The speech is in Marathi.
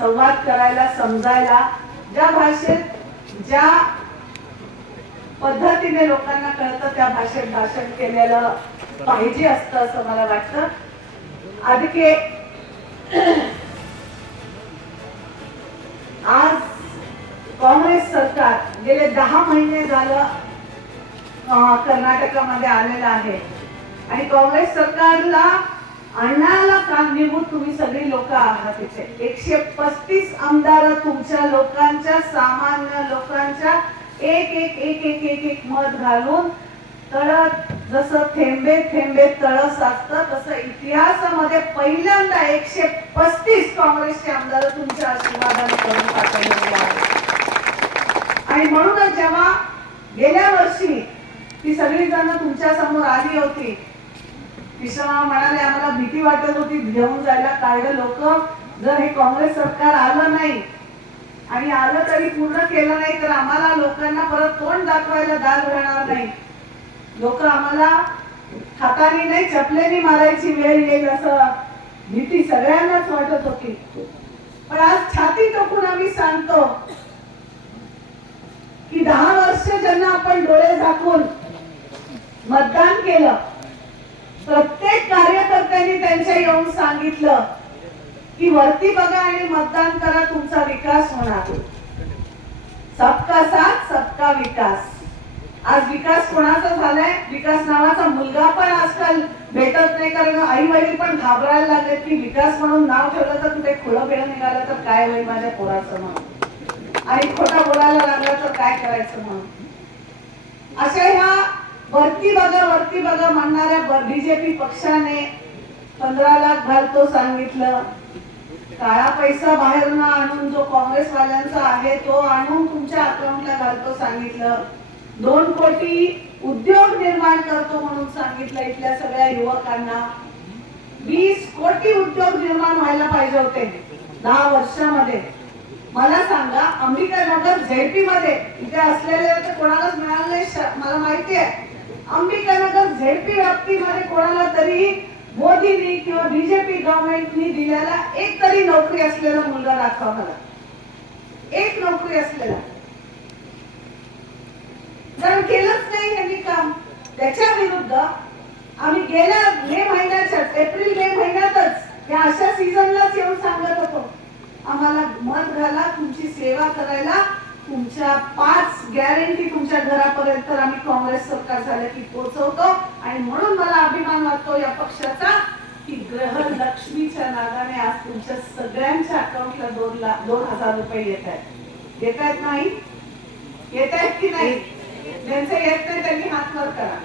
संवाद करायला, समजायला, ज्या भाषेत ज्या पद्धतीने लोकांना कळतं त्या भाषेत भाषण केलेलं पाहिजे असतं असं मला वाटतं. अधिके आज काँग्रेस सरकार गेले 10 महिने झालं कर्नाटकामध्ये आलेलं आहे आणि काँग्रेस सरकारला आणण्याला कारणीभूत तुम्ही सगळी लोक आहात. इथे 135 आमदार तुमच्या लोकांच्या, सामान्य लोकांच्या एक एक एक एक एक एक मत घालून तळत, जसं थेंबे थेंबे तळ साचतं तसं इतिहासामध्ये पहिल्यांदा 135 काँग्रेसचे आमदार तुमच्या आशीर्वादाने करून पाठवलेले आहेत. आणि म्हणूनच जेव्हा गेल्या वर्षी ती सगळी जण तुमच्या समोर आली होती, विश्वनाथ म्हणाले आम्हाला भीती वाटत होती घेऊन जायला कार्ड. लोक जर हे काँग्रेस सरकार आलं नाही आणि आलं तरी पूर्ण केलं नाही तर आम्हाला लोकांना परत तोंड दाखवायला दाद राहणार नाही. लोक आम्हाला हाताने नाही चपलेने मारायची वेळ येईल असं भीती सगळ्यांनाच वाटत होती. पण आज छाती टोकून आम्ही सांगतो की 10 वर्ष ज्यांना आपण डोळे झाकून मतदान केलं, प्रत्येक कार्यकर्त्यांनी त्यांच्या येऊन सांगितलं की वरती बघा आणि मतदान करा, तुमचा विकास होणार. सबका साथ सबका विकास. आज विकास कोणाचा झालाय? विकास नावाचा मुलगा पण आजकाल भेटत नाही, कारण आई वडील पण घाबरायला लागले की विकास म्हणून नाव ठेवलं तर कुठे खुलं बिळं निघालं तर काय होईल माझ्या पोराचं म्हणून, आणि खोटा बोलायला लागला तर काय करायचं म्हणून. अशा ह्या वरती बघा म्हणणाऱ्या बीजेपी पक्षाने 15 लाख घालतो सांगितलं. काळा पैसा बाहेरून आणून जो काँग्रेसवाल्यांचा आहे तो आणून तुमच्या अकाउंटला घालतो सांगितलं. 2 कोटी उद्योग निर्माण करतो म्हणून सांगितलं. इथल्या सगळ्या युवकांना 20 कोटी उद्योग निर्माण व्हायला पाहिजे होते 10 वर्षामध्ये. मला सांगा, अंबिकानगर झेडपी मध्ये इथे असलेले तर कोणालाच मिळालं नाही, मला माहिती आहे. अंबिकानगर झेडपी व्याप्तीमध्ये कोणाला तरी मोदींनी किंवा बीजेपी गव्हर्नमेंटनी दिलेला एक तरी नोकरी असलेला मुलगा दाखवा मला, एक नोकरी असलेला. कारण केलंच नाही यांनी काम. त्याच्या विरुद्ध आम्ही गेल्या एप्रिल मे महिन्यातच या अशा सीझनलाच येऊन सांगत होतो आम्हाला मत घाला, तुमची सेवा करायला, तुमच्या 5 गॅरंटी तुमच्या घरापर्यंत आम्ही काँग्रेस सरकार झालं की पोहोचवतो. आणि म्हणून मला अभिमान वाटतो या पक्षाचा की गृहलक्ष्मीच्या नादाने आज तुमच्या सगळ्यांच्या अकाउंटला 2,000 रुपये येत आहेत. येत आहेत नाही? येत आहेत की नाही? ज्यांचे येत नाही त्यांनी हात वर करा.